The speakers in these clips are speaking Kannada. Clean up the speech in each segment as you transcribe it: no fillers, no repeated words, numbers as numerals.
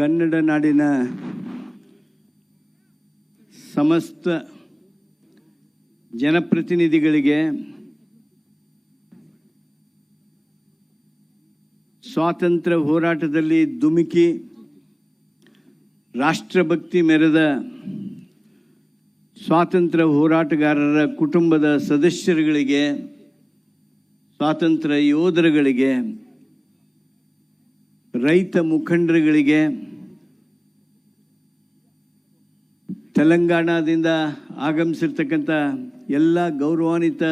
ಕನ್ನಡ ನಾಡಿನ ಸಮಸ್ತ ಜನಪ್ರತಿನಿಧಿಗಳಿಗೆ ಸ್ವಾತಂತ್ರ್ಯ ಹೋರಾಟದಲ್ಲಿ ಧುಮುಕಿ ರಾಷ್ಟ್ರಭಕ್ತಿ ಮೆರೆದ ಸ್ವಾತಂತ್ರ್ಯ ಹೋರಾಟಗಾರರ ಕುಟುಂಬದ ಸದಸ್ಯರುಗಳಿಗೆ, ಸ್ವಾತಂತ್ರ್ಯ ಯೋಧರುಗಳಿಗೆ, ರೈತ ಮುಖಂಡರುಗಳಿಗೆ, ತೆಲಂಗಾಣದಿಂದ ಆಗಮಿಸಿರ್ತಕ್ಕಂಥ ಎಲ್ಲ ಗೌರವಾನ್ವಿತ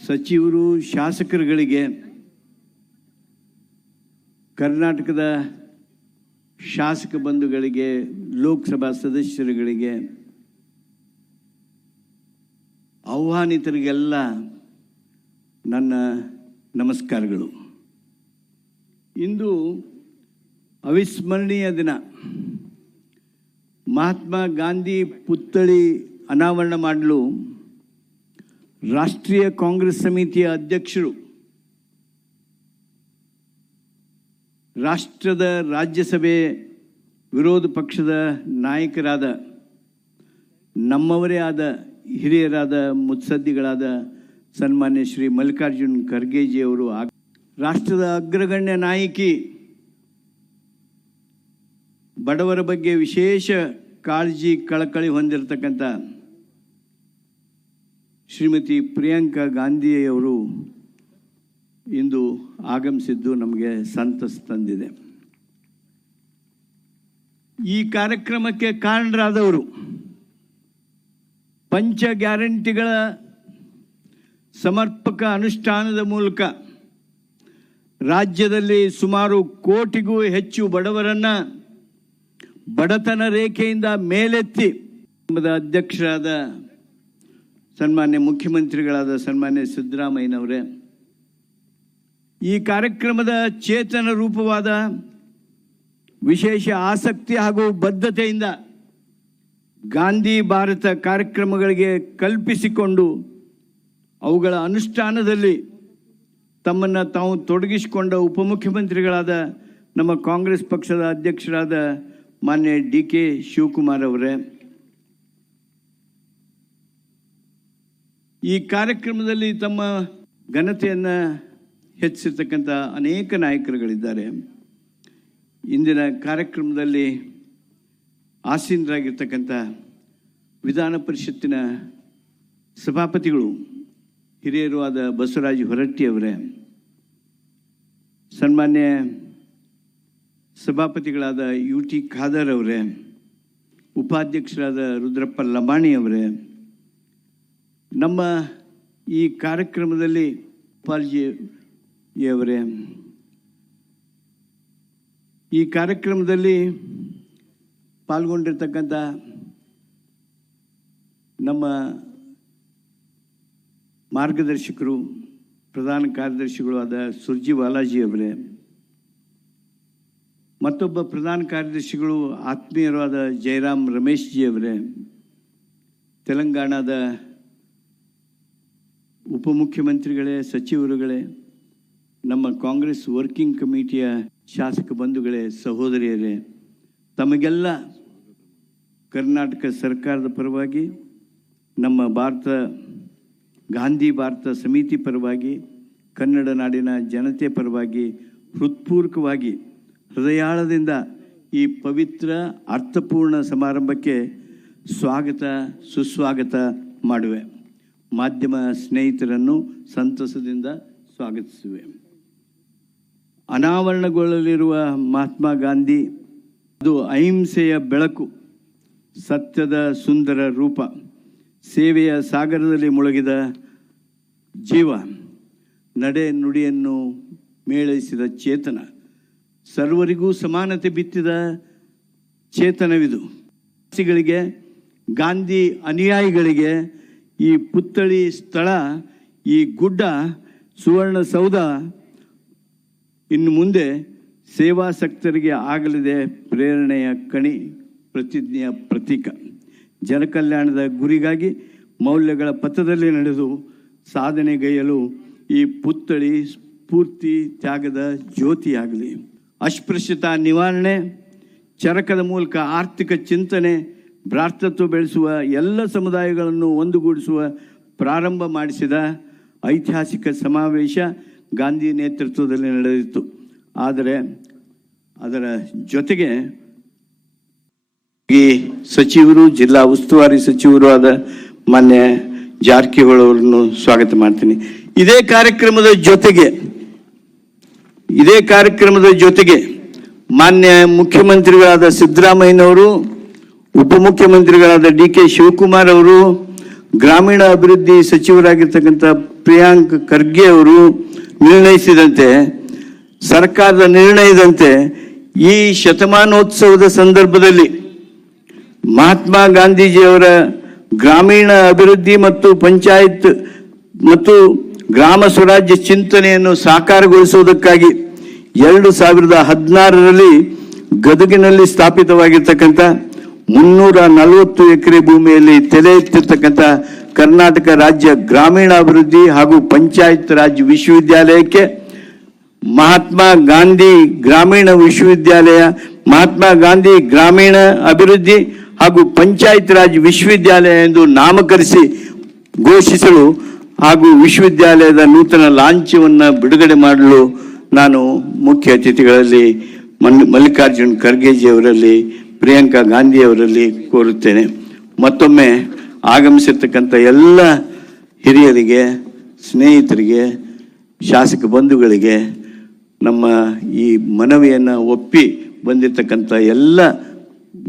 ಸಚಿವರು, ಶಾಸಕರುಗಳಿಗೆ, ಕರ್ನಾಟಕದ ಶಾಸಕ ಬಂಧುಗಳಿಗೆ, ಲೋಕಸಭಾ ಸದಸ್ಯರುಗಳಿಗೆ, ಆಹ್ವಾನಿತರಿಗೆಲ್ಲ ನನ್ನ ನಮಸ್ಕಾರಗಳು. ಇಂದು ಅವಿಸ್ಮರಣೀಯ ದಿನ. ಮಹಾತ್ಮ ಗಾಂಧಿ ಪುತ್ಥಳಿ ಅನಾವರಣ ಮಾಡಲು ರಾಷ್ಟ್ರೀಯ ಕಾಂಗ್ರೆಸ್ ಸಮಿತಿಯ ಅಧ್ಯಕ್ಷರು, ರಾಷ್ಟ್ರದ ರಾಜ್ಯಸಭೆ ವಿರೋಧ ಪಕ್ಷದ ನಾಯಕರಾದ, ನಮ್ಮವರೇ ಆದ ಹಿರಿಯರಾದ ಮುತ್ಸದ್ದಿಗಳಾದ ಸನ್ಮಾನ್ಯ ಶ್ರೀ ಮಲ್ಲಿಕಾರ್ಜುನ್ ಖರ್ಗೆಜಿಯವರು, ರಾಷ್ಟ್ರದ ಅಗ್ರಗಣ್ಯ ನಾಯಕಿ, ಬಡವರ ಬಗ್ಗೆ ವಿಶೇಷ ಕಾಳಜಿ ಕಳಕಳಿ ಹೊಂದಿರತಕ್ಕಂಥ ಶ್ರೀಮತಿ ಪ್ರಿಯಾಂಕಾ ಗಾಂಧಿಯವರು ಇಂದು ಆಗಮಿಸಿದ್ದು ನಮಗೆ ಸಂತಸ ತಂದಿದೆ. ಈ ಕಾರ್ಯಕ್ರಮಕ್ಕೆ ಕಾರಣರಾದವರು ಪಂಚ ಗ್ಯಾರಂಟಿಗಳ ಸಮರ್ಪಕ ಅನುಷ್ಠಾನದ ಮೂಲಕ ರಾಜ್ಯದಲ್ಲಿ ಸುಮಾರು ಕೋಟಿಗೂ ಹೆಚ್ಚು ಬಡವರನ್ನು ಬಡತನ ರೇಖೆಯಿಂದ ಮೇಲೆತ್ತಿ ಅಧ್ಯಕ್ಷರಾದ ಸನ್ಮಾನ್ಯ ಮುಖ್ಯಮಂತ್ರಿಗಳಾದ ಸನ್ಮಾನ್ಯ ಸಿದ್ದರಾಮಯ್ಯನವರೇ, ಈ ಕಾರ್ಯಕ್ರಮದ ಚೇತನ ರೂಪವಾದ ವಿಶೇಷ ಆಸಕ್ತಿ ಹಾಗೂ ಬದ್ಧತೆಯಿಂದ ಗಾಂಧಿ ಭಾರತ ಕಾರ್ಯಕ್ರಮಗಳಿಗೆ ಕಲ್ಪಿಸಿಕೊಂಡು ಅವುಗಳ ಅನುಷ್ಠಾನದಲ್ಲಿ ತಮ್ಮನ್ನು ತಾವು ತೊಡಗಿಸಿಕೊಂಡ ಉಪಮುಖ್ಯಮಂತ್ರಿಗಳಾದ ನಮ್ಮ ಕಾಂಗ್ರೆಸ್ ಪಕ್ಷದ ಅಧ್ಯಕ್ಷರಾದ ಮಾನ್ಯ DK ಶಿವಕುಮಾರ್ ಅವರೇ, ಈ ಕಾರ್ಯಕ್ರಮದಲ್ಲಿ ತಮ್ಮ ಘನತೆಯನ್ನು ಹೆಚ್ಚಿರ್ತಕ್ಕಂಥ ಅನೇಕ ನಾಯಕರುಗಳಿದ್ದಾರೆ. ಇಂದಿನ ಕಾರ್ಯಕ್ರಮದಲ್ಲಿ ಆಸೀನರಾಗಿರ್ತಕ್ಕಂಥ ವಿಧಾನ ಪರಿಷತ್ತಿನ ಸಭಾಪತಿಗಳು, ಹಿರಿಯರು ಆದ ಬಸವರಾಜ ಹೊರಟ್ಟಿ ಅವರೇ, ಸನ್ಮಾನ್ಯ ಸಭಾಪತಿಗಳಾದ UT ಖಾದರ್ ಅವರೇ, ಉಪಾಧ್ಯಕ್ಷರಾದ ರುದ್ರಪ್ಪ ಲಮಾಣಿ ಅವರೇ, ನಮ್ಮ ಈ ಕಾರ್ಯಕ್ರಮದಲ್ಲಿ ಪಾಲ್ಜಿಯವರೇ, ಈ ಕಾರ್ಯಕ್ರಮದಲ್ಲಿ ಪಾಲ್ಗೊಂಡಿರ್ತಕ್ಕಂಥ ನಮ್ಮ ಮಾರ್ಗದರ್ಶಕರು, ಪ್ರಧಾನ ಕಾರ್ಯದರ್ಶಿಗಳು ಆದ ಸುರ್ಜಿವಾಲಾಜಿ ಅವರೇ, ಮತ್ತೊಬ್ಬ ಪ್ರಧಾನ ಕಾರ್ಯದರ್ಶಿಗಳು ಆತ್ಮೀಯರಾದ ಜಯರಾಮ್ ರಮೇಶ್ ಜಿ ಅವರೇ, ತೆಲಂಗಾಣದ ಉಪಮುಖ್ಯಮಂತ್ರಿಗಳೇ, ಸಚಿವರುಗಳೇ, ನಮ್ಮ ಕಾಂಗ್ರೆಸ್ ವರ್ಕಿಂಗ್ ಕಮಿಟಿಯ ಶಾಸಕ ಬಂಧುಗಳೇ, ಸಹೋದರಿಯರೇ, ತಮಗೆಲ್ಲ ಕರ್ನಾಟಕ ಸರ್ಕಾರದ ಪರವಾಗಿ, ನಮ್ಮ ಗಾಂಧಿ ಭಾರತ ಸಮಿತಿ ಪರವಾಗಿ, ಕನ್ನಡ ನಾಡಿನ ಜನತೆ ಪರವಾಗಿ ಹೃತ್ಪೂರ್ವಕವಾಗಿ ಹೃದಯಾಳದಿಂದ ಈ ಪವಿತ್ರ ಅರ್ಥಪೂರ್ಣ ಸಮಾರಂಭಕ್ಕೆ ಸ್ವಾಗತ ಸುಸ್ವಾಗತ ಮಾಡುವೆ. ಮಾಧ್ಯಮ ಸ್ನೇಹಿತರನ್ನು ಸಂತಸದಿಂದ ಸ್ವಾಗತಿಸುವೆ. ಅನಾವರಣಗೊಳ್ಳಲಿರುವ ಮಹಾತ್ಮ ಗಾಂಧಿ ಅದು ಅಹಿಂಸೆಯ ಬೆಳಕು, ಸತ್ಯದ ಸುಂದರ ರೂಪ, ಸೇವೆಯ ಸಾಗರದಲ್ಲಿ ಮುಳುಗಿದ ಜೀವ, ನಡೆ ನುಡಿಯನ್ನು ಮೇಳೈಸಿದ ಚೇತನ, ಸರ್ವರಿಗೂ ಸಮಾನತೆ ಬಿತ್ತಿದ ಚೇತನವಿದು. ಗಳಿಗೆ, ಗಾಂಧಿ ಅನುಯಾಯಿಗಳಿಗೆ ಈ ಪುತ್ಥಳಿ ಸ್ಥಳ, ಈ ಗುಡ್ಡ, ಸುವರ್ಣಸೌಧ ಇನ್ನು ಮುಂದೆ ಸೇವಾಸಕ್ತರಿಗೆ ಆಗಲಿದೆ ಪ್ರೇರಣೆಯ ಕಣಿ, ಪ್ರತಿಜ್ಞೆಯ ಪ್ರತೀಕ. ಜನಕಲ್ಯಾಣದ ಗುರಿಗಾಗಿ ಮೌಲ್ಯಗಳ ಪಥದಲ್ಲಿ ನಡೆದು ಸಾಧನೆಗೈಯಲು ಈ ಪುತ್ಥಳಿ ಸ್ಫೂರ್ತಿ ತ್ಯಾಗದ ಜ್ಯೋತಿಯಾಗಲಿ. ಅಸ್ಪೃಶ್ಯತಾ ನಿವಾರಣೆ, ಚರಕದ ಮೂಲಕ ಆರ್ಥಿಕ ಚಿಂತನೆ ಭ್ರಾತೃತ್ವ ಬೆಳೆಸುವ ಎಲ್ಲ ಸಮುದಾಯಗಳನ್ನು ಒಂದುಗೂಡಿಸುವ ಪ್ರಾರಂಭ ಮಾಡಿಸಿದ ಐತಿಹಾಸಿಕ ಸಮಾವೇಶ ಗಾಂಧಿ ನೇತೃತ್ವದಲ್ಲಿ ನಡೆದಿತ್ತು. ಆದರೆ ಅದರ ಜೊತೆಗೆ ಈ ಸಚಿವರು, ಜಿಲ್ಲಾ ಉಸ್ತುವಾರಿ ಸಚಿವರು ಆದ ಮಾನ್ಯ ಜಾರಕಿಹೊಳಿ ಅವರನ್ನು ಸ್ವಾಗತ ಮಾಡ್ತೀನಿ. ಇದೇ ಕಾರ್ಯಕ್ರಮದ ಜೊತೆಗೆ ಮಾನ್ಯ ಮುಖ್ಯಮಂತ್ರಿಗಳಾದ ಸಿದ್ದರಾಮಯ್ಯನವರು, ಉಪಮುಖ್ಯಮಂತ್ರಿಗಳಾದ DK ಶಿವಕುಮಾರ್ ಅವರು, ಗ್ರಾಮೀಣ ಅಭಿವೃದ್ಧಿ ಸಚಿವರಾಗಿರ್ತಕ್ಕಂಥ ಪ್ರಿಯಾಂಕ್ ಖರ್ಗೆ ಅವರು ಸರ್ಕಾರದ ನಿರ್ಣಯದಂತೆ ಈ ಶತಮಾನೋತ್ಸವದ ಸಂದರ್ಭದಲ್ಲಿ ಮಹಾತ್ಮ ಗಾಂಧೀಜಿಯವರ ಗ್ರಾಮೀಣ ಅಭಿವೃದ್ಧಿ ಮತ್ತು ಪಂಚಾಯತ್ ಮತ್ತು ಗ್ರಾಮ ಸ್ವರಾಜ್ಯ ಚಿಂತನೆಯನ್ನು ಸಾಕಾರಗೊಳಿಸುವುದಕ್ಕಾಗಿ 2016ರಲ್ಲಿ ಗದಗಿನಲ್ಲಿ ಸ್ಥಾಪಿತವಾಗಿರ್ತಕ್ಕಂಥ 340 ಎಕರೆ ಭೂಮಿಯಲ್ಲಿ ತಲೆ ಎತ್ತಿರ್ತಕ್ಕಂಥ ಕರ್ನಾಟಕ ರಾಜ್ಯ ಗ್ರಾಮೀಣಾಭಿವೃದ್ಧಿ ಹಾಗೂ ಪಂಚಾಯತ್ ರಾಜ್ ವಿಶ್ವವಿದ್ಯಾಲಯಕ್ಕೆ ಮಹಾತ್ಮ ಗಾಂಧಿ ಗ್ರಾಮೀಣ ವಿಶ್ವವಿದ್ಯಾಲಯ, ಮಹಾತ್ಮ ಗಾಂಧಿ ಗ್ರಾಮೀಣ ಅಭಿವೃದ್ಧಿ ಹಾಗೂ ಪಂಚಾಯತ್ ರಾಜ್ ವಿಶ್ವವಿದ್ಯಾಲಯ ಎಂದು ನಾಮಕರಿಸಿ ಘೋಷಿಸಲು ಹಾಗೂ ವಿಶ್ವವಿದ್ಯಾಲಯದ ನೂತನ ಲಾಂಛನವನ್ನು ಬಿಡುಗಡೆ ಮಾಡಲು ನಾನು ಮುಖ್ಯ ಅತಿಥಿಗಳಲ್ಲಿ ಮಲ್ಲಿಕಾರ್ಜುನ್ ಖರ್ಗೆಜಿ ಅವರಲ್ಲಿ, ಪ್ರಿಯಾಂಕಾ ಗಾಂಧಿ ಅವರಲ್ಲಿ ಕೋರುತ್ತೇನೆ. ಮತ್ತೊಮ್ಮೆ ಆಗಮಿಸಿರ್ತಕ್ಕಂಥ ಎಲ್ಲ ಹಿರಿಯರಿಗೆ, ಸ್ನೇಹಿತರಿಗೆ, ಶಾಸಕ ಬಂಧುಗಳಿಗೆ, ನಮ್ಮ ಈ ಮನವಿಯನ್ನು ಒಪ್ಪಿ ಬಂದಿರತಕ್ಕಂಥ ಎಲ್ಲ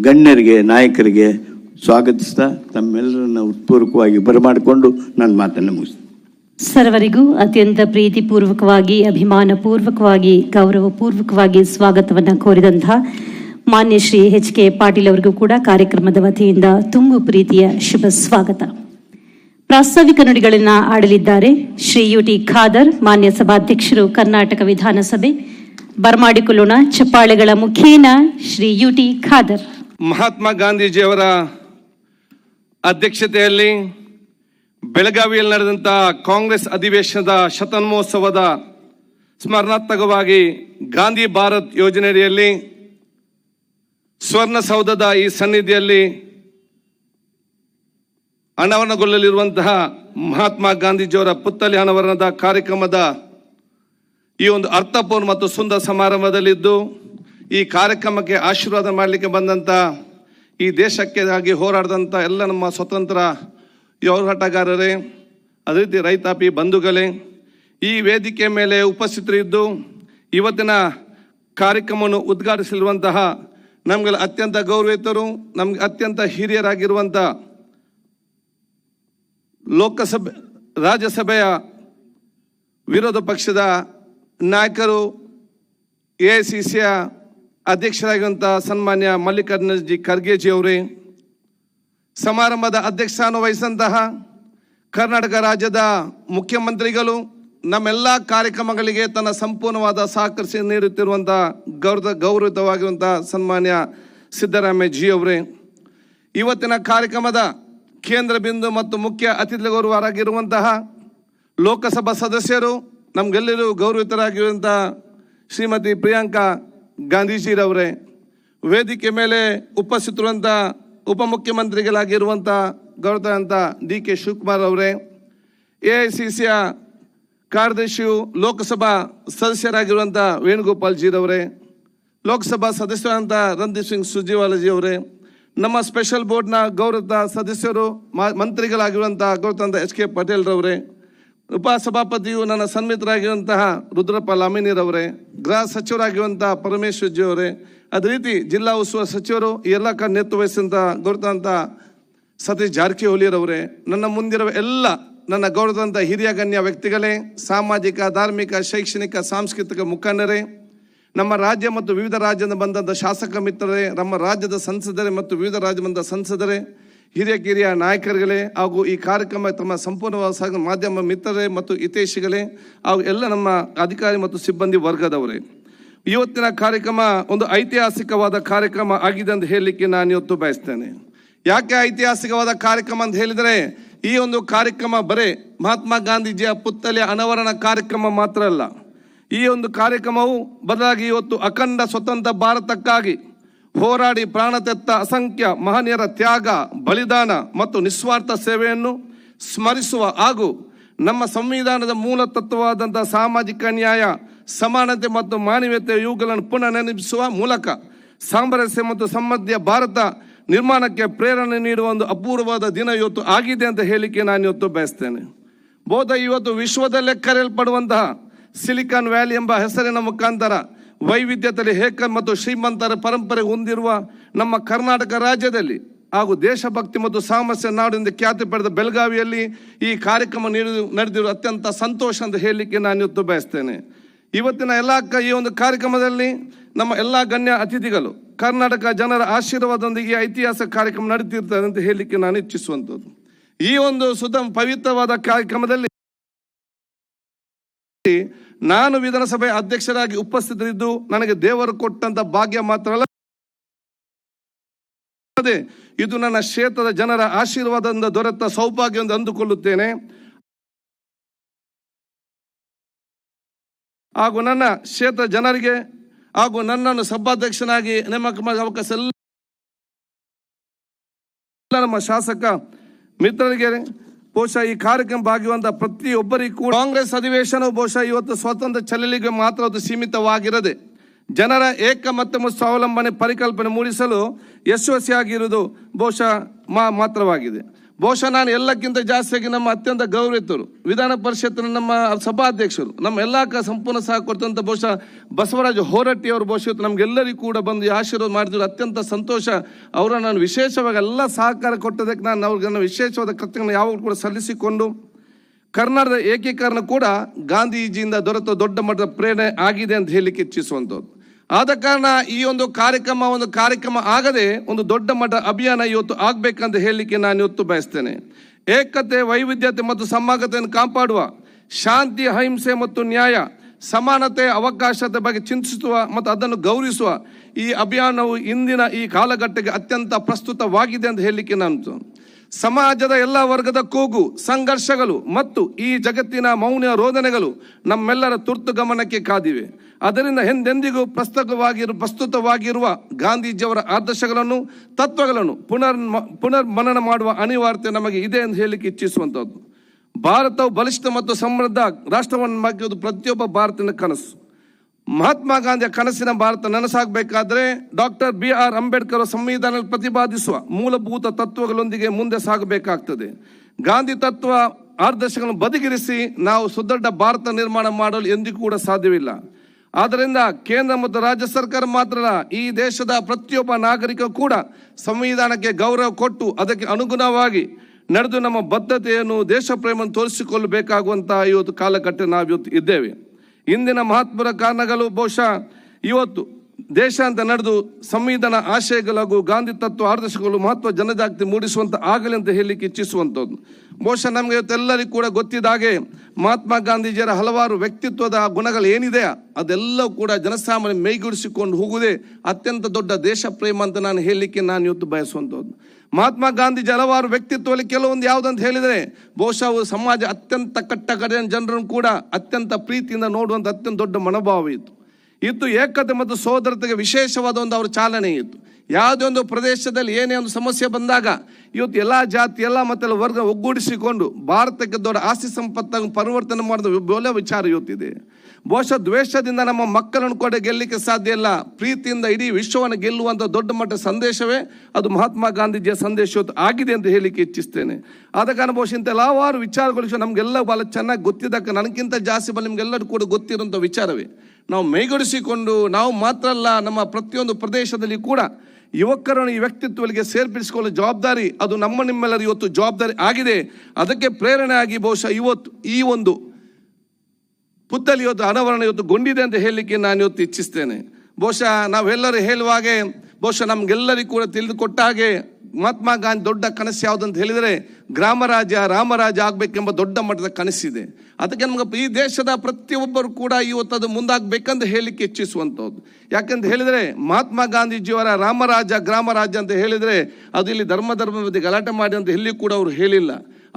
ಗಣ್ಯರಿಗೆ, ನಾಯಕರಿಗೆ ಸ್ವಾಗತಿಸ್ತಾ ತಮ್ಮೆಲ್ಲರನ್ನ ಉತ್ಪೂರ್ವಕವಾಗಿ ಬರಮಾಡಿಕೊಂಡು ನನ್ನ ಮಾತನ್ನು ಮುಗಿಸ್ತೀನಿ. ಸರ್ವರಿಗೂ ಅತ್ಯಂತ ಪ್ರೀತಿಪೂರ್ವಕವಾಗಿ, ಅಭಿಮಾನಪೂರ್ವಕವಾಗಿ, ಗೌರವಪೂರ್ವಕವಾಗಿ ಸ್ವಾಗತವನ್ನು ಕೋರಿದಂತಹ ಮಾನ್ಯ ಶ್ರೀ HK ಪಾಟೀಲ್ ಅವರಿಗೂ ಕೂಡ ಕಾರ್ಯಕ್ರಮದ ವತಿಯಿಂದ ತುಂಬು ಪ್ರೀತಿಯ ಶುಭ ಸ್ವಾಗತ. ಪ್ರಾಸ್ತಾವಿಕ ನುಡಿಗಳನ್ನು ಆಡಲಿದ್ದಾರೆ ಶ್ರೀ UT ಖಾದರ್, ಮಾನ್ಯ ಸಭಾಧ್ಯಕ್ಷರು, ಕರ್ನಾಟಕ ವಿಧಾನಸಭೆ. ಬರಮಾಡಿಕೊಳ್ಳೋಣ ಚಪ್ಪಾಳೆಗಳ ಮುಖೇನ ಶ್ರೀ UT ಖಾದರ್. ಮಹಾತ್ಮ ಗಾಂಧೀಜಿಯವರ ಅಧ್ಯಕ್ಷತೆಯಲ್ಲಿ ಬೆಳಗಾವಿಯಲ್ಲಿ ನಡೆದಂಥ ಕಾಂಗ್ರೆಸ್ ಅಧಿವೇಶನದ ಶತಮಾನೋತ್ಸವದ ಸ್ಮರಣಾತ್ಮಕವಾಗಿ ಗಾಂಧಿ ಭಾರತ್ ಯೋಜನೆಯಡಿಯಲ್ಲಿ ಸ್ವರ್ಣಸೌಧದ ಈ ಸನ್ನಿಧಿಯಲ್ಲಿ ಅನಾವರಣಗೊಳ್ಳಲಿರುವಂತಹ ಮಹಾತ್ಮ ಗಾಂಧೀಜಿಯವರ ಪುತ್ಥಳಿ ಅನಾವರಣದ ಕಾರ್ಯಕ್ರಮದ ಈ ಒಂದು ಅರ್ಥಪೂರ್ಣ ಮತ್ತು ಸುಂದರ ಸಮಾರಂಭದಲ್ಲಿದ್ದು ಈ ಕಾರ್ಯಕ್ರಮಕ್ಕೆ ಆಶೀರ್ವಾದ ಮಾಡಲಿಕ್ಕೆ ಬಂದಂಥ, ಈ ದೇಶಕ್ಕಾಗಿ ಹೋರಾಡಿದಂಥ ಎಲ್ಲ ನಮ್ಮ ಸ್ವತಂತ್ರ ಹೋರಾಟಗಾರರೇ, ಅದೇ ರೀತಿ ರೈತಾಪಿ ಬಂಧುಗಳೇ, ಈ ವೇದಿಕೆ ಮೇಲೆ ಉಪಸ್ಥಿತರಿದ್ದು ಇವತ್ತಿನ ಕಾರ್ಯಕ್ರಮವನ್ನು ಉದ್ಘಾಟಿಸಲಿರುವಂತಹ ನಮಗೆ ಅತ್ಯಂತ ಗೌರವಿತರು, ನಮಗೆ ಅತ್ಯಂತ ಹಿರಿಯರಾಗಿರುವಂಥ ಲೋಕಸಭೆ ರಾಜ್ಯಸಭೆಯ ವಿರೋಧ ಪಕ್ಷದ ನಾಯಕರು, AICCಯ ಅಧ್ಯಕ್ಷರಾಗಿರುವಂಥ ಸನ್ಮಾನ್ಯ ಮಲ್ಲಿಕಾರ್ಜುನ ಖರ್ಗೆಜಿ ಅವರೇ, ಸಮಾರಂಭದ ಅಧ್ಯಕ್ಷಸ್ಥಾನ ವಹಿಸಿದಂತಹ ಕರ್ನಾಟಕ ರಾಜ್ಯದ ಮುಖ್ಯಮಂತ್ರಿಗಳು, ನಮ್ಮೆಲ್ಲ ಕಾರ್ಯಕ್ರಮಗಳಿಗೆ ತನ್ನ ಸಂಪೂರ್ಣವಾದ ಸಹಕರಿಸಿ ನೀಡುತ್ತಿರುವಂಥ ಗೌರವಿತವಾಗಿರುವಂಥ ಸನ್ಮಾನ್ಯ ಸಿದ್ದರಾಮಯ್ಯಜಿ ಅವರೇ, ಇವತ್ತಿನ ಕಾರ್ಯಕ್ರಮದ ಕೇಂದ್ರ ಬಿಂದು ಮತ್ತು ಮುಖ್ಯ ಅತಿಥಿಗಳಾಗಿರುವಂತಹ ಲೋಕಸಭಾ ಸದಸ್ಯರು, ನಮಗೆಲ್ಲರೂ ಗೌರವಿತರಾಗಿರುವಂಥ ಶ್ರೀಮತಿ ಪ್ರಿಯಾಂಕಾ ಗಾಂಧೀಜಿರವರೇ, ವೇದಿಕೆ ಮೇಲೆ ಉಪಸ್ಥಿತರುವಂಥ ಉಪಮುಖ್ಯಮಂತ್ರಿಗಳಾಗಿರುವಂಥ ಗೌರವಂತ DK ಶಿವಕುಮಾರ್ ಅವರೇ, AICCಯ ಕಾರ್ಯದರ್ಶಿಯು ಲೋಕಸಭಾ ಸದಸ್ಯರಾಗಿರುವಂಥ ವೇಣುಗೋಪಾಲ್ ಜೀರವರೇ, ಲೋಕಸಭಾ ಸದಸ್ಯರಾದಂಥ ರಣದೀಪ್ ಸಿಂಗ್ ಸುರ್ಜೇವಾಲಾಜಿ ಅವರೇ, ನಮ್ಮ ಸ್ಪೆಷಲ್ ಬೋರ್ಡ್ನ ಗೌರವ ಸದಸ್ಯರು ಮಂತ್ರಿಗಳಾಗಿರುವಂಥ ಗೌರವಂತ HK ಪಾಟೀಲ್ ರವರೇ, ಉಪಸಭಾಪತಿಯು ನನ್ನ ಸನ್ಮಿತರಾಗಿರುವಂತಹ ರುದ್ರಪ್ಪ ಲಾಮಿನಿರವರೇ, ಗೃಹ ಸಚಿವರಾಗಿರುವಂಥ ಪರಮೇಶ್ವರ್ಜಿ ಅವರೇ, ಅದೇ ರೀತಿ ಜಿಲ್ಲಾ ಉಸ್ತುವಾರಿ ಸಚಿವರು ಈ ಎಲ್ಲ ನೇತೃತ್ವ ವಹಿಸಿದಂಥ ಗೌರವಂತ ಸತೀಶ್ ಜಾರಕಿಹೊಳಿರವರೇ, ನನ್ನ ಮುಂದಿರುವ ಎಲ್ಲ ನನ್ನ ಗೌರವಂತ ಹಿರಿಯ ಗಣ್ಯ ವ್ಯಕ್ತಿಗಳೇ, ಸಾಮಾಜಿಕ, ಧಾರ್ಮಿಕ, ಶೈಕ್ಷಣಿಕ, ಸಾಂಸ್ಕೃತಿಕ ಮುಖಂಡರೇ, ನಮ್ಮ ರಾಜ್ಯ ಮತ್ತು ವಿವಿಧ ರಾಜ್ಯದಿಂದ ಬಂದಂಥ ಶಾಸಕ ಮಿತ್ರರೇ, ನಮ್ಮ ರಾಜ್ಯದ ಸಂಸದರೇ ಮತ್ತು ವಿವಿಧ ರಾಜ್ಯದ ಸಂಸದರೇ, ಹಿರಿಯ ನಾಯಕರುಗಳೇ, ಹಾಗೂ ಈ ಕಾರ್ಯಕ್ರಮ ತಮ್ಮ ಸಂಪೂರ್ಣವಾದ ಮಾಧ್ಯಮ ಮಿತ್ರರೇ ಮತ್ತು ಹಿತೈಷಿಗಳೇ, ಹಾಗೂ ಎಲ್ಲ ನಮ್ಮ ಅಧಿಕಾರಿ ಮತ್ತು ಸಿಬ್ಬಂದಿ ವರ್ಗದವರೇ, ಇವತ್ತಿನ ಕಾರ್ಯಕ್ರಮ ಒಂದು ಐತಿಹಾಸಿಕವಾದ ಕಾರ್ಯಕ್ರಮ ಆಗಿದೆ ಅಂತ ಹೇಳಲಿಕ್ಕೆ ನಾನು ಇವತ್ತು ಬಯಸ್ತೇನೆ. ಯಾಕೆ ಐತಿಹಾಸಿಕವಾದ ಕಾರ್ಯಕ್ರಮ ಅಂತ ಹೇಳಿದರೆ, ಈ ಒಂದು ಕಾರ್ಯಕ್ರಮ ಬರೇ ಮಹಾತ್ಮ ಗಾಂಧೀಜಿಯ ಪುತ್ಥಳಿ ಅನಾವರಣ ಕಾರ್ಯಕ್ರಮ ಮಾತ್ರ ಅಲ್ಲ. ಈ ಒಂದು ಕಾರ್ಯಕ್ರಮವು ಬದಲಾಗಿ ಇವತ್ತು ಅಖಂಡ ಸ್ವತಂತ್ರ ಭಾರತಕ್ಕಾಗಿ ಹೋರಾಡಿ ಪ್ರಾಣ ತೆತ್ತ ಅಸಂಖ್ಯ ಮಹನೀಯರ ತ್ಯಾಗ, ಬಲಿದಾನ ಮತ್ತು ನಿಸ್ವಾರ್ಥ ಸೇವೆಯನ್ನು ಸ್ಮರಿಸುವ ಹಾಗೂ ನಮ್ಮ ಸಂವಿಧಾನದ ಮೂಲ ತತ್ವವಾದಂಥ ಸಾಮಾಜಿಕ ನ್ಯಾಯ, ಸಮಾನತೆ ಮತ್ತು ಮಾನವೀಯತೆ ಇವುಗಳನ್ನು ಪುನಃ ನೆನಪಿಸುವ ಮೂಲಕ ಸಾಮರಸ್ಯ ಮತ್ತು ಸಮೃದ್ಧಿಯ ಭಾರತ ನಿರ್ಮಾಣಕ್ಕೆ ಪ್ರೇರಣೆ ನೀಡುವ ಒಂದು ಅಪೂರ್ವವಾದ ದಿನ ಇವತ್ತು ಆಗಿದೆ ಅಂತ ಹೇಳಿಕೆ ನಾನು ಇವತ್ತು ಬಯಸ್ತೇನೆ. ಬಹುತೇಕ ಇವತ್ತು ವಿಶ್ವದಲ್ಲೇ ಕರೆಯಲ್ಪಡುವಂತಹ ಸಿಲಿಕಾನ್ ವ್ಯಾಲಿ ಎಂಬ ಹೆಸರಿನ ಮುಖಾಂತರ ವೈವಿಧ್ಯತೆಯಲ್ಲಿ ಏಕ ಮತ್ತು ಶ್ರೀಮಂತರ ಪರಂಪರೆ ಹೊಂದಿರುವ ನಮ್ಮ ಕರ್ನಾಟಕ ರಾಜ್ಯದಲ್ಲಿ ಹಾಗೂ ದೇಶಭಕ್ತಿ ಮತ್ತು ಸಾಮರಸ್ಯ ನಾಡು ಎಂದು ಖ್ಯಾತಿ ಪಡೆದ ಬೆಳಗಾವಿಯಲ್ಲಿ ಈ ಕಾರ್ಯಕ್ರಮ ನಡೆದಿರುವ ಅತ್ಯಂತ ಸಂತೋಷ ಅಂತ ಹೇಳಲಿಕ್ಕೆ ನಾನು ಇವತ್ತು ಬಯಸ್ತೇನೆ. ಇವತ್ತಿನ ಈ ಒಂದು ಕಾರ್ಯಕ್ರಮದಲ್ಲಿ ನಮ್ಮ ಎಲ್ಲ ಗಣ್ಯ ಅತಿಥಿಗಳು ಕರ್ನಾಟಕ ಜನರ ಆಶೀರ್ವಾದದೊಂದಿಗೆ ಐತಿಹಾಸಿಕ ಕಾರ್ಯಕ್ರಮ ನಡೀತಿರ್ತದೆ ಅಂತ ಹೇಳಲಿಕ್ಕೆ ನಾನು ಇಚ್ಛಿಸುವಂಥದ್ದು. ಈ ಒಂದು ಪವಿತ್ರವಾದ ಕಾರ್ಯಕ್ರಮದಲ್ಲಿ ನಾನು ವಿಧಾನಸಭೆ ಅಧ್ಯಕ್ಷರಾಗಿ ಉಪಸ್ಥಿತರಿದ್ದು ನನಗೆ ದೇವರು ಕೊಟ್ಟಂತ ಭಾಗ್ಯ ಮಾತ್ರ ಅಲ್ಲ, ಇದು ನನ್ನ ಕ್ಷೇತ್ರದ ಜನರ ಆಶೀರ್ವಾದದಿಂದ ದೊರೆತ ಸೌಭಾಗ್ಯ ಎಂದು ಅಂದುಕೊಳ್ಳುತ್ತೇನೆ. ಹಾಗೂ ನನ್ನ ಕ್ಷೇತ್ರ ಜನರಿಗೆ ಹಾಗೂ ನನ್ನನ್ನು ಸಭಾಧ್ಯಕ್ಷನಾಗಿ ನೇಮಕ ಮಾಡುವ ಅವಕಾಶ ಎಲ್ಲ ನಮ್ಮ ಶಾಸಕ ಮಿತ್ರರಿಗೆ, ಬಹುಶಃ ಈ ಕಾರ್ಯಕ್ರಮ ಭಾಗಿಯುವಂತಹ ಪ್ರತಿಯೊಬ್ಬರಿಗೂ ಕೂಡ ಕಾಂಗ್ರೆಸ್ ಅಧಿವೇಶನವು ಬಹುಶಃ ಇವತ್ತು ಸ್ವತಂತ್ರ ಚಳವಳಿಗೆ ಮಾತ್ರ ಅದು ಸೀಮಿತವಾಗಿರದೆ ಜನರ ಏಕ ಮತ್ತು ಸ್ವಾವಲಂಬನೆ ಪರಿಕಲ್ಪನೆ ಮೂಡಿಸಲು ಯಶಸ್ವಿಯಾಗಿರುವುದು ಬಹುಶಃ ಮಾತ್ರವಾಗಿದೆ. ಬಹುಶಃ ನಾನು ಎಲ್ಲಕ್ಕಿಂತ ಜಾಸ್ತಿಯಾಗಿ ನಮ್ಮ ಅತ್ಯಂತ ಗೌರವಿತರು ವಿಧಾನ ಪರಿಷತ್ತಿನ ನಮ್ಮ ಸಭಾಧ್ಯಕ್ಷರು, ನಮ್ಮ ಎಲ್ಲ ಸಂಪೂರ್ಣ ಸಹ ಕೊಡ್ತಂತ ಬಹುಶಃ ಬಸವರಾಜ ಹೊರಟ್ಟಿ ಅವರು ಬಹುಶಃ ನಮಗೆಲ್ಲರಿಗೂ ಕೂಡ ಬಂದು ಆಶೀರ್ವಾದ ಮಾಡಿದ್ರು. ಅತ್ಯಂತ ಸಂತೋಷ. ಅವರ ನಾನು ವಿಶೇಷವಾಗಿ ಎಲ್ಲ ಸಹಕಾರ ಕೊಟ್ಟದಕ್ಕೆ ನಾನು ಅವ್ರಿಗೆ ವಿಶೇಷವಾದ ಕೃತಜ್ಞತೆ ಯಾವಾಗಲೂ ಕೂಡ ಸಲ್ಲಿಸಿಕೊಂಡು, ಕರ್ನಾಟಕದ ಏಕೀಕರಣ ಕೂಡ ಗಾಂಧೀಜಿಯಿಂದ ದೊರೆತ ದೊಡ್ಡ ಮಟ್ಟದ ಪ್ರೇರಣೆ ಆಗಿದೆ ಅಂತ ಹೇಳಲಿಕ್ಕೆ ಇಚ್ಛಿಸುವಂಥದ್ದು. ಆದ ಕಾರಣ ಈ ಒಂದು ಕಾರ್ಯಕ್ರಮ ಆಗದೆ ಒಂದು ದೊಡ್ಡ ಮಟ್ಟ ಅಭಿಯಾನ ಇವತ್ತು ಆಗ್ಬೇಕಂತ ಹೇಳಲಿಕ್ಕೆ ನಾನು ಇವತ್ತು ಬಯಸ್ತೇನೆ. ಏಕತೆ, ವೈವಿಧ್ಯತೆ ಮತ್ತು ಸಮಾನತೆಯನ್ನು ಕಾಪಾಡುವ, ಶಾಂತಿ, ಅಹಿಂಸೆ ಮತ್ತು ನ್ಯಾಯ, ಸಮಾನತೆ, ಅವಕಾಶದ ಬಗ್ಗೆ ಚಿಂತಿಸುವ ಮತ್ತು ಅದನ್ನು ಗೌರವಿಸುವ ಈ ಅಭಿಯಾನವು ಇಂದಿನ ಈ ಕಾಲಘಟ್ಟಕ್ಕೆ ಅತ್ಯಂತ ಪ್ರಸ್ತುತವಾಗಿದೆ ಅಂತ ಹೇಳಲಿಕ್ಕೆ ನಾನು ಸಮಾಜದ ಎಲ್ಲ ವರ್ಗದ ಕೂಗು, ಸಂಘರ್ಷಗಳು ಮತ್ತು ಈ ಜಗತ್ತಿನ ಮೌನ ರೋದನೆಗಳು ನಮ್ಮೆಲ್ಲರ ತುರ್ತು ಗಮನಕ್ಕೆ ಕಾದಿವೆ. ಅದರಿಂದ ಎಂದೆಂದಿಗೂ ಪ್ರಸ್ತುತವಾಗಿರುವ ಗಾಂಧೀಜಿಯವರ ಆದರ್ಶಗಳನ್ನು, ತತ್ವಗಳನ್ನು ಪುನರ್ ಮನನ ಮಾಡುವ ಅನಿವಾರ್ಯತೆ ನಮಗೆ ಇದೆ ಎಂದು ಹೇಳಲಿಕ್ಕೆ ಇಚ್ಛಿಸುವಂಥದ್ದು. ಭಾರತವು ಬಲಿಷ್ಠ ಮತ್ತು ಸಮೃದ್ಧ ರಾಷ್ಟ್ರವನ್ನು ಮಾಡುವುದು ಪ್ರತಿಯೊಬ್ಬ ಭಾರತೀಯನ ಕನಸು. ಮಹಾತ್ಮ ಗಾಂಧಿಯ ಕನಸಿನ ಭಾರತ ನನಸಾಗಬೇಕಾದ್ರೆ ಡಾಕ್ಟರ್ BR ಅಂಬೇಡ್ಕರ್ ಸಂವಿಧಾನದಲ್ಲಿ ಪ್ರತಿಪಾದಿಸುವ ಮೂಲಭೂತ ತತ್ವಗಳೊಂದಿಗೆ ಮುಂದೆ ಸಾಗಬೇಕಾಗ್ತದೆ. ಗಾಂಧಿ ತತ್ವ ಆದರ್ಶಗಳನ್ನು ಬದಿಗಿರಿಸಿ ನಾವು ಸುದೃಢ ಭಾರತ ನಿರ್ಮಾಣ ಮಾಡಲು ಎಂದಿಗೂ ಕೂಡ ಸಾಧ್ಯವಿಲ್ಲ. ಆದ್ದರಿಂದ ಕೇಂದ್ರ ಮತ್ತು ರಾಜ್ಯ ಸರ್ಕಾರ ಮಾತ್ರ ಅಲ್ಲ, ಈ ದೇಶದ ಪ್ರತಿಯೊಬ್ಬ ನಾಗರಿಕ ಕೂಡ ಸಂವಿಧಾನಕ್ಕೆ ಗೌರವ ಕೊಟ್ಟು ಅದಕ್ಕೆ ಅನುಗುಣವಾಗಿ ನಡೆದು ನಮ್ಮ ಬದ್ಧತೆಯನ್ನು, ದೇಶ ಪ್ರೇಮವನ್ನು ತೋರಿಸಿಕೊಳ್ಳಬೇಕಾಗುವಂತಹ ಇವತ್ತು ಕಾಲಘಟ್ಟ ನಾವಿವತ್ತು ಇದ್ದೇವೆ. ಇಂದಿನ ಮಹತ್ವದ ಕಾರಣಗಳು ಬಹುಶಃ ಇವತ್ತು ದೇಶ ಅಂತ ನಡೆದು ಸಂವಿಧಾನ ಆಶಯಗಳು ಹಾಗೂ ಗಾಂಧಿ ತತ್ವ ಆದರ್ಶಗಳು ಮಹತ್ವ ಜನಜಾಗೃತಿ ಮೂಡಿಸುವಂತ ಆಗಲಿ ಅಂತ ಹೇಳಲಿಕ್ಕೆ ಇಚ್ಛಿಸುವಂಥದ್ದು. ಬಹುಶಃ ನಮಗೆ ಇವತ್ತೆಲ್ಲರಿಗೂ ಕೂಡ ಗೊತ್ತಿದ್ದ ಹಾಗೆ ಮಹಾತ್ಮ ಗಾಂಧೀಜಿಯರ ಹಲವಾರು ವ್ಯಕ್ತಿತ್ವದ ಗುಣಗಳು ಏನಿದೆ ಅದೆಲ್ಲವೂ ಕೂಡ ಜನಸಾಮಾನ್ಯ ಮೈಗೂಡಿಸಿಕೊಂಡು ಹೋಗುವುದೇ ಅತ್ಯಂತ ದೊಡ್ಡ ದೇಶ ಪ್ರೇಮ ಅಂತ ನಾನು ಹೇಳಲಿಕ್ಕೆ ನಾನು ಇವತ್ತು ಬಯಸುವಂಥದ್ದು. ಮಹಾತ್ಮ ಗಾಂಧೀಜಿ ಹಲವಾರು ವ್ಯಕ್ತಿತ್ವದಲ್ಲಿ ಕೆಲವೊಂದು ಯಾವುದಂತ ಹೇಳಿದರೆ ಬಹುಶಃ ಸಮಾಜ ಅತ್ಯಂತ ಕಟ್ಟಕಡೆಯ ಜನರನ್ನು ಕೂಡ ಅತ್ಯಂತ ಪ್ರೀತಿಯಿಂದ ನೋಡುವಂಥ ಅತ್ಯಂತ ದೊಡ್ಡ ಮನೋಭಾವ ಇತ್ತು. ಏಕತೆ ಮತ್ತು ಸೋದರತೆಗೆ ವಿಶೇಷವಾದ ಒಂದು ಅವರ ಚಾಲನೆ ಇತ್ತು. ಯಾವುದೇ ಒಂದು ಪ್ರದೇಶದಲ್ಲಿ ಏನೇ ಒಂದು ಸಮಸ್ಯೆ ಬಂದಾಗ ಇವತ್ತು ಎಲ್ಲ ಜಾತಿ, ಎಲ್ಲ ಮತ್ತೆಲ್ಲ ವರ್ಗ ಒಗ್ಗೂಡಿಸಿಕೊಂಡು ಭಾರತಕ್ಕೆ ದೊಡ್ಡ ಆಸ್ತಿ ಸಂಪತ್ತಾಗಿ ಪರಿವರ್ತನೆ ಮಾಡಿದ ಒಳ್ಳೆ ವಿಚಾರ ಇವತ್ತಿದೆ. ಬಹುಶಃ ದ್ವೇಷದಿಂದ ನಮ್ಮ ಮಕ್ಕಳನ್ನು ಕೂಡ ಗೆಲ್ಲಲಿಕ್ಕೆ ಸಾಧ್ಯ ಇಲ್ಲ. ಪ್ರೀತಿಯಿಂದ ಇಡೀ ವಿಶ್ವವನ್ನು ಗೆಲ್ಲುವಂಥ ದೊಡ್ಡ ಮಟ್ಟದ ಸಂದೇಶವೇ ಅದು ಮಹಾತ್ಮ ಗಾಂಧೀಜಿಯ ಸಂದೇಶ ಆಗಿದೆ ಅಂತ ಹೇಳಲಿಕ್ಕೆ ಇಚ್ಛಿಸ್ತೇನೆ. ಆದ ಕಾರಣ ಬಹುಶಃ ಇಂಥ ಹಲವಾರು ವಿಚಾರಗಳು ನಮಗೆಲ್ಲ ಭಾಳ ಚೆನ್ನಾಗಿ ಗೊತ್ತಿದ್ದಕ್ಕೆ ನನಗಿಂತ ಜಾಸ್ತಿ ನಿಮಗೆಲ್ಲರೂ ಕೂಡ ಗೊತ್ತಿರೋಂಥ ವಿಚಾರವೇ. ನಾವು ಮೈಗೂಡಿಸಿಕೊಂಡು ನಾವು ಮಾತ್ರ ಅಲ್ಲ, ನಮ್ಮ ಪ್ರತಿಯೊಂದು ಪ್ರದೇಶದಲ್ಲಿ ಕೂಡ ಯುವಕರನ್ನು ಈ ವ್ಯಕ್ತಿತ್ವಗಳಿಗೆ ಸೇರ್ಪಡಿಸಿಕೊಳ್ಳೋ ಜವಾಬ್ದಾರಿ ಅದು ನಿಮ್ಮೆಲ್ಲರ ಇವತ್ತು ಜವಾಬ್ದಾರಿ ಆಗಿದೆ. ಅದಕ್ಕೆ ಪ್ರೇರಣೆ ಆಗಿ ಬಹುಶಃ ಇವತ್ತು ಈ ಒಂದು ಪುತ್ತಲಿ ಇವತ್ತು ಅನಾವರಣ ಇವತ್ತು ಗೊಂಡಿದೆ ಅಂತ ಹೇಳಲಿಕ್ಕೆ ನಾನು ಇವತ್ತು ಇಚ್ಛಿಸ್ತೇನೆ. ಬಹುಶಃ ನಾವೆಲ್ಲರೂ ಹೇಳುವಾಗೆ ಬಹುಶಃ ನಮ್ಗೆಲ್ಲರಿಗೂ ಕೂಡ ತಿಳಿದುಕೊಟ್ಟ ಹಾಗೆ ಮಹಾತ್ಮ ಗಾಂಧಿ ದೊಡ್ಡ ಕನಸು ಯಾವುದಂತ ಹೇಳಿದರೆ ರಾಮರಾಜ ಆಗಬೇಕೆಂಬ ದೊಡ್ಡ ಮಟ್ಟದ ಕನಸಿದೆ. ಅದಕ್ಕೆ ನಮ್ಗೆ ಈ ದೇಶದ ಪ್ರತಿಯೊಬ್ಬರು ಕೂಡ ಇವತ್ತು ಅದು ಮುಂದಾಗಬೇಕಂತ ಹೇಳಲಿಕ್ಕೆ ಇಚ್ಛಿಸುವಂಥದ್ದು. ಯಾಕಂತ ಹೇಳಿದರೆ ಮಹಾತ್ಮ ಗಾಂಧೀಜಿಯವರ ಗ್ರಾಮರಾಜ್ಯ ಅಂತ ಹೇಳಿದರೆ ಅದು ಇಲ್ಲಿ ಧರ್ಮ ಬಗ್ಗೆ ಗಲಾಟೆ ಮಾಡಿ ಅಂತ ಎಲ್ಲಿ ಕೂಡ ಅವರು ಹೇಳಿಲ್ಲ.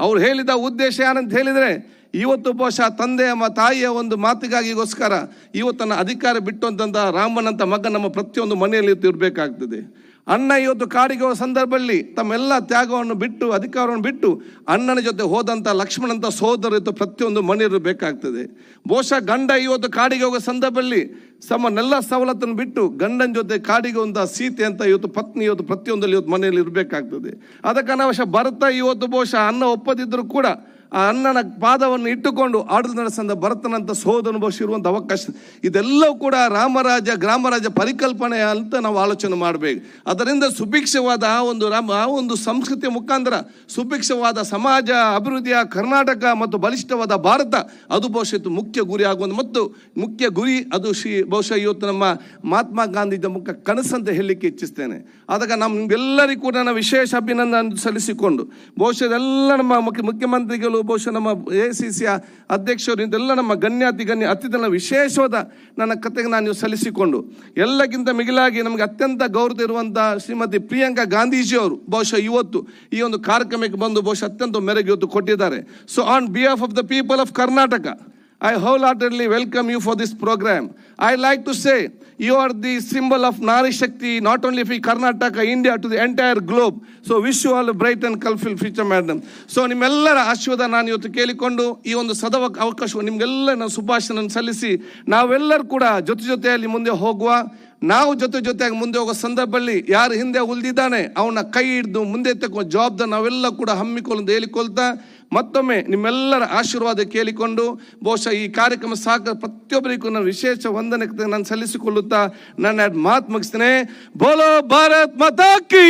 ಅವ್ರು ಹೇಳಿದ ಉದ್ದೇಶ ಏನಂತ ಹೇಳಿದರೆ ಇವತ್ತು ಬಹುಶಃ ತಂದೆಯ ತಾಯಿಯ ಒಂದು ಮಾತಿಗಾಗಿಗೋಸ್ಕರ ಇವತ್ತನ್ನು ಅಧಿಕಾರ ಬಿಟ್ಟು ಅಂತಂದ ರಾಮನಂತ ಮಗ ನಮ್ಮ ಪ್ರತಿಯೊಂದು ಮನೆಯಲ್ಲಿ ಇರಬೇಕಾಗ್ತದೆ. ಅಣ್ಣ ಇವತ್ತು ಕಾಡಿಗೆ ಹೋಗೋ ಸಂದರ್ಭದಲ್ಲಿ ತಮ್ಮೆಲ್ಲ ತ್ಯಾಗವನ್ನು ಬಿಟ್ಟು ಅಧಿಕಾರವನ್ನು ಬಿಟ್ಟು ಅಣ್ಣನ ಜೊತೆ ಹೋದಂಥ ಲಕ್ಷ್ಮಣಂತ ಸೋದರ ಇವತ್ತು ಪ್ರತಿಯೊಂದು ಮನೆಯಲ್ಲೂ ಬೇಕಾಗ್ತದೆ. ಬಹುಶಃ ಗಂಡ ಇವತ್ತು ಕಾಡಿಗೆ ಹೋಗೋ ಸಂದರ್ಭದಲ್ಲಿ ತಮ್ಮನ್ನೆಲ್ಲ ಸವಲತ್ತನ್ನು ಬಿಟ್ಟು ಗಂಡನ ಜೊತೆ ಕಾಡಿಗೆ ಒಂದು ಸೀತೆ ಅಂತ ಇವತ್ತು ಪತ್ನಿ ಇವತ್ತು ಪ್ರತಿಯೊಂದಲ್ಲಿ ಇವತ್ತು ಮನೆಯಲ್ಲಿ ಇರಬೇಕಾಗ್ತದೆ. ಅದಕ್ಕೆ ಅನಾವಶ್ಯ ಭರತ ಇವತ್ತು ಬಹುಶಃ ಅನ್ನ ಒಪ್ಪದಿದ್ದರೂ ಕೂಡ ಆ ಅಣ್ಣನ ಪಾದವನ್ನು ಇಟ್ಟುಕೊಂಡು ಆಡಳಿತ ನಡೆಸಂದ ಭರತನಂತ ಸೋದರನು ಬಹುಶಃ ಇರುವಂಥ ಅವಕಾಶ ಇದೆಲ್ಲವೂ ಕೂಡ ರಾಮರಾಜ್ಯ ಗ್ರಾಮರಾಜ ಪರಿಕಲ್ಪನೆ ಅಂತ ನಾವು ಆಲೋಚನೆ ಮಾಡಬೇಕು. ಅದರಿಂದ ಸುಭಿಕ್ಷವಾದ ಆ ಒಂದು ಸಂಸ್ಕೃತಿಯ ಮುಖಾಂತರ ಸುಭಿಕ್ಷವಾದ ಸಮಾಜ ಅಭಿವೃದ್ಧಿಯ ಕರ್ನಾಟಕ ಮತ್ತು ಬಲಿಷ್ಠವಾದ ಭಾರತ ಅದು ಬಹುಶಃ ಮುಖ್ಯ ಗುರಿ ಆಗುವುದು ಮತ್ತು ಮುಖ್ಯ ಗುರಿ ಅದು ಬಹುಶಃ ಇವತ್ತು ನಮ್ಮ ಮಹಾತ್ಮ ಗಾಂಧೀಜಿ ಮುಖ ಕನಸಂತ ಹೇಳಲಿಕ್ಕೆ ಇಚ್ಛಿಸ್ತೇನೆ. ಅದಕ್ಕೆ ನಮ್ಗೆಲ್ಲರಿಗೂ ಕೂಡ ನಾನು ವಿಶೇಷ ಅಭಿನಂದನೆ ಸಲ್ಲಿಸಿಕೊಂಡು ಬಹುಶಃ ಎಲ್ಲ ನಮ್ಮ ಮುಖ್ಯಮಂತ್ರಿಗಳು ಬಹುಶಃ ನಮ್ಮ AICC ಅಧ್ಯಕ್ಷರು ಇದೆಲ್ಲ ನಮ್ಮ ಗಣ್ಯ ಅತಿಥಿಗಳ ವಿಶೇಷವಾದ ನನ್ನ ಕತೆಗೆ ನಾನು ಸಲ್ಲಿಸಿಕೊಂಡು ಎಲ್ಲಕ್ಕಿಂತ ಮಿಗಿಲಾಗಿ ನಮಗೆ ಅತ್ಯಂತ ಗೌರವ ಇರುವಂಥ ಶ್ರೀಮತಿ ಪ್ರಿಯಾಂಕಾ ಗಾಂಧೀಜಿಯವರು ಬಹುಶಃ ಇವತ್ತು ಈ ಒಂದು ಕಾರ್ಯಕ್ರಮಕ್ಕೆ ಬಂದು ಬಹುಶಃ ಅತ್ಯಂತ ಮೆರುಗು ಇವತ್ತು ಕೊಟ್ಟಿದ್ದಾರೆ. So on behalf of the people of Karnataka, I wholeheartedly welcome you for this program. I like to say you are the symbol of Nari Shakti, not only for Karnataka, India, to the entire globe. So wish you all a bright and colorful future, madam. So ನಿಮ್ಮೆಲ್ಲರ ಆಶೀರ್ವಾದ ನಾನು ಇವತ್ತು ಕೇಳಿಕೊಂಡು ಈ ಒಂದು ಅವಕಾಶ ನಿಮ್ಗೆಲ್ಲ ನಾನು ಶುಭಾಶಯ ಸಲ್ಲಿಸಿ ನಾವೆಲ್ಲರೂ ಕೂಡ ಜೊತೆಯಲ್ಲಿ ಮುಂದೆ ಹೋಗುವ. ನಾವು ಜೊತೆಯಾಗಿ ಮುಂದೆ ಹೋಗೋ ಸಂದರ್ಭದಲ್ಲಿ ಯಾರು ಹಿಂದೆ ಉಳಿದಿದ್ದಾನೆ ಅವನ ಕೈ ಹಿಡಿದು ಮುಂದೆ ತಕ್ಕೋ ಜವಾಬ್ದಾರಿ ನಾವೆಲ್ಲ ಕೂಡ ಹಮ್ಮಿಕೊಳ್ಳು ಹೇಳಿಕೊಳ್ತಾ ಮತ್ತೊಮ್ಮೆ ನಿಮ್ಮೆಲ್ಲರ ಆಶೀರ್ವಾದ ಕೇಳಿಕೊಂಡು ಬಹುಶಃ ಈ ಕಾರ್ಯಕ್ರಮ ಸಾಕ ಪ್ರತಿಯೊಬ್ಬರಿಗೂ ನಾನು ವಿಶೇಷ ವಂದನೆ ನಾನು ಸಲ್ಲಿಸಿಕೊಳ್ಳುತ್ತಾ ನನ್ನ ಮಾತು ಮುಗಿಸ್ತೇನೆ. ಬೋಲೋ ಭಾರತ್ ಮಾತಾ ಕೀ.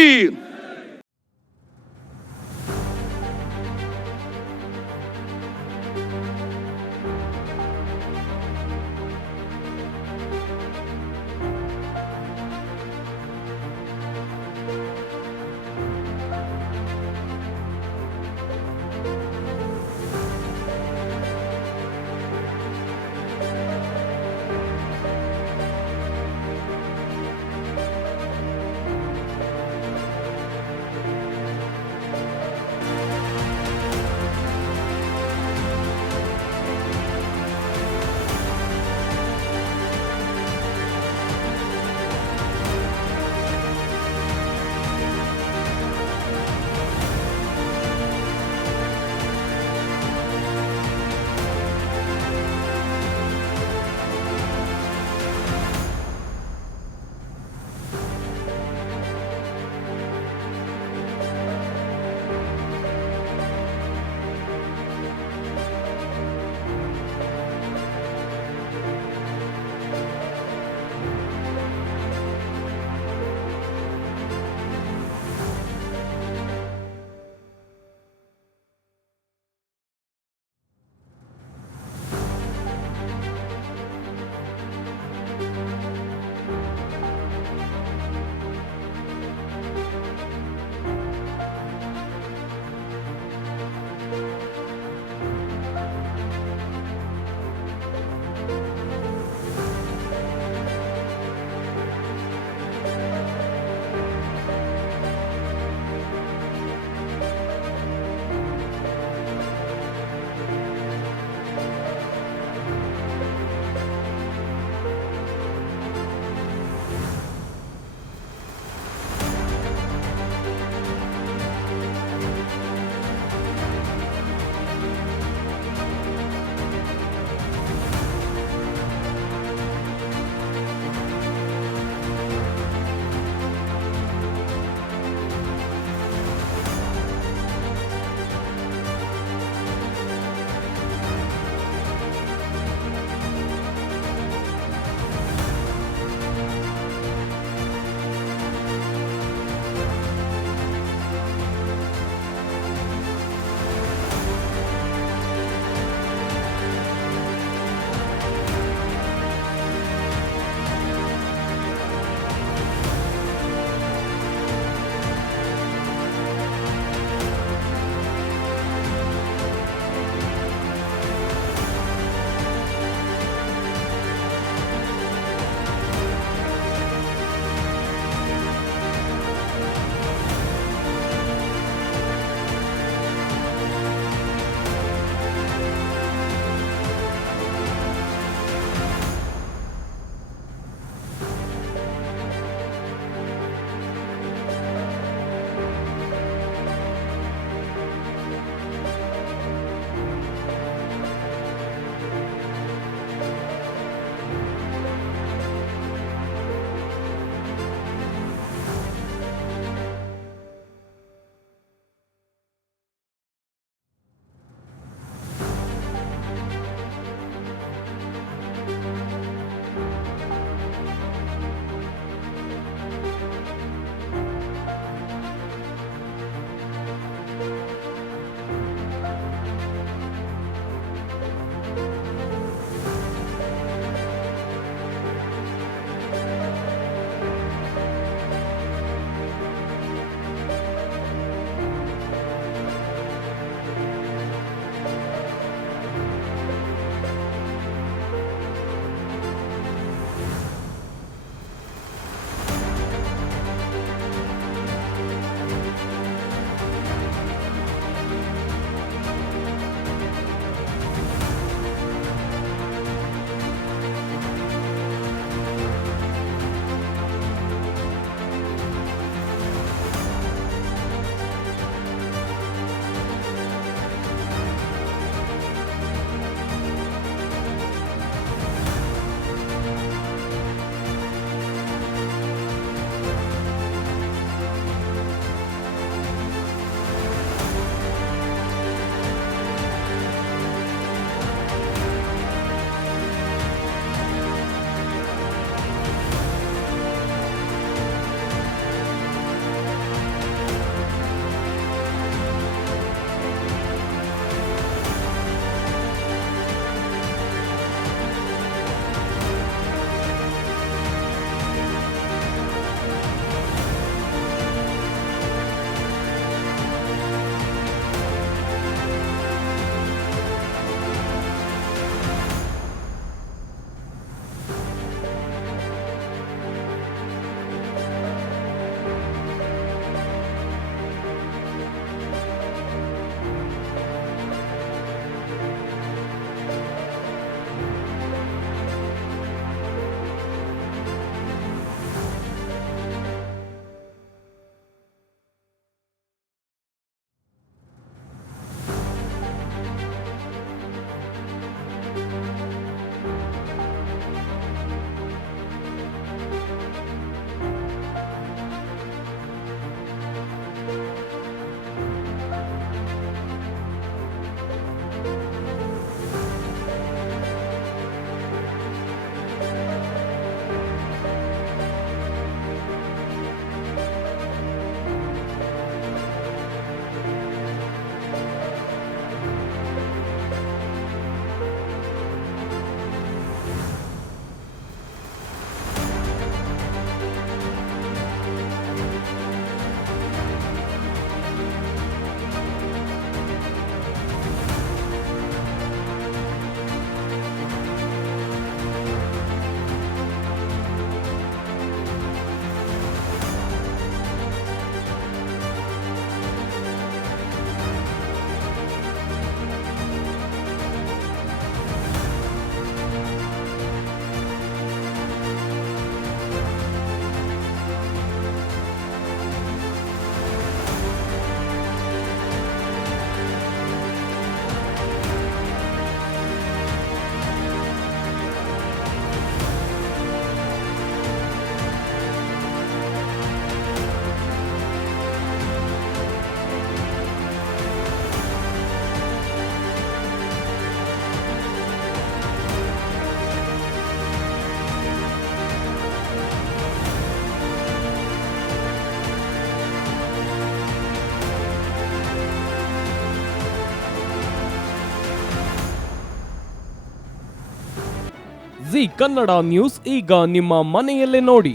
ಜಿ ಕನ್ನಡ ನ್ಯೂಸ್ ಈಗ ನಿಮ್ಮ ಮನೆಯಲ್ಲೇ ನೋಡಿ.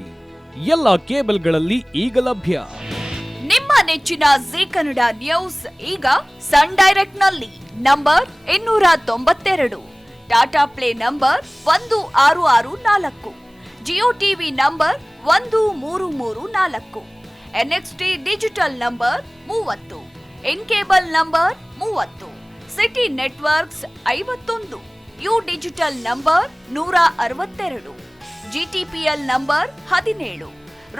ಎಲ್ಲ ಕೇಬಲ್ಗಳಲ್ಲಿ ಈಗ ಲಭ್ಯ. ನಿಮ್ಮ ನೆಚ್ಚಿನ ಜಿ ಕನ್ನಡ ನ್ಯೂಸ್ ಈಗ ಸನ್ ಡೈರೆಕ್ಟ್ ನಲ್ಲಿ number 292, Tata Play number 1664, Jio TV number 1334, NXT digital number 30, N cable number 30, city networks 51, U digital number 162, GTPL number 17,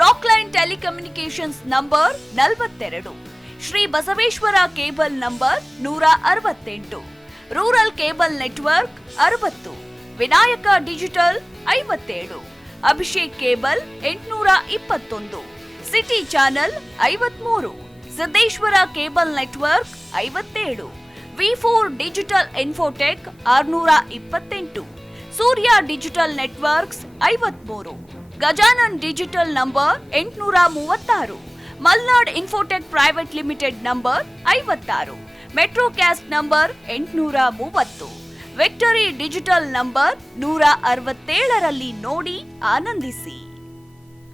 Rockline telecommunications number 42, Shri Basaveshwara cable number 168, rural cable network 60, Vinayaka digital 57, Abhishek cable 821, city channel 53, Siddeshwara cable network 57, ವಿ4 digital infotech 628, Surya digital networks 53, Gajanan digital number 836, Malnad infotech private limited number 56, Metrocast number 830, Victory digital number 167ರಲ್ಲಿ ನೋಡಿ ಆನಂದಿಸಿ.